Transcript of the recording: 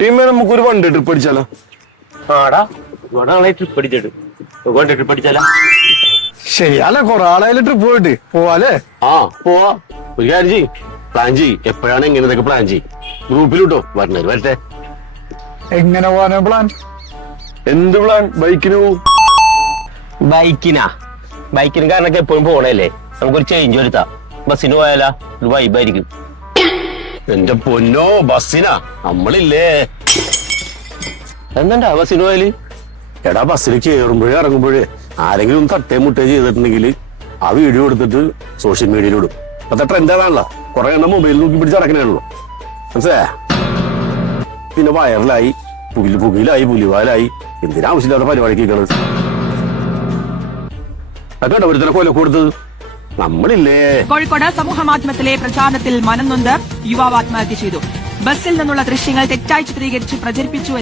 ടീമേ നമുക്കൊരു one day trip അടിച്ചാലോ? ആടാ ഇവിടെ ട്രിപ്പ് അടിച്ചിട്ട് ട്രിപ്പ് അടിച്ചാലോ? ശരിയല്ല, കൊറേ ആളായാലും ട്രിപ്പ് പോയിട്ട് പോവാല്ലേ? ആ പോവാ. ഒരു കാര്യം ചെയ്യ്, പ്ലാൻ ചെയ്യ്. എപ്പോഴാണ് എങ്ങനെയൊക്കെ പ്ലാൻ ചെയ്യ്. ഗ്രൂപ്പിലിട്ടോ, വരണേ വരട്ടെ. എങ്ങനെ പോവാനാ പ്ലാൻ? എന്ത് പ്ലാൻ? ബൈക്കിന് പോവും. ബൈക്കിന് കാരണൊക്കെ എപ്പോഴും പോണല്ലേ, നമുക്കൊരു ചേഞ്ച് വരുത്താം. ബസ്സിന് പോയാലാ ഒരു വൈബായിരിക്കും. എന്റെ പൊന്നോ, ബസ്സിനാ? നമ്മളില്ലേ എന്താ ബസ്സിന് പോയാല്? എടാ ബസ്സിൽ കയറുമ്പോഴേ ഇറങ്ങുമ്പോഴേ ആരെങ്കിലും ഒന്ന് തട്ടേ മുട്ടേ ചെയ്തിട്ടുണ്ടെങ്കിൽ ആ വീഡിയോ എടുത്തിട്ട് സോഷ്യൽ മീഡിയയിൽ ഇടും. അത്ര ട്രെൻഡാണല്ലോ. കുറെ എണ്ണം മൊബൈൽ നോക്കി പിടിച്ച് നടക്കണേണല്ലോ, മനസ്സിലാ? പിന്നെ വയറിലായി, പുകിലായി, പുലിവാലായി. എന്തിനാവശ്യമില്ലാത്ത പരിപാടിക്ക് കേൾക്കണത്? അതൊക്കെ ഒരുത്തനെ കൊല കൊടുത്തത് നമ്മളില്ലേ. കോഴിക്കോട് സമൂഹ മാധ്യമത്തിലെ പ്രചാരണത്തിൽ മനംനൊന്ത് യുവാവ് ആത്മഹത്യ ചെയ്തു. ബസ്സിൽ നിന്നുള്ള ദൃശ്യങ്ങൾ തെറ്റായി ചിത്രീകരിച്ച് പ്രചരിപ്പിച്ചു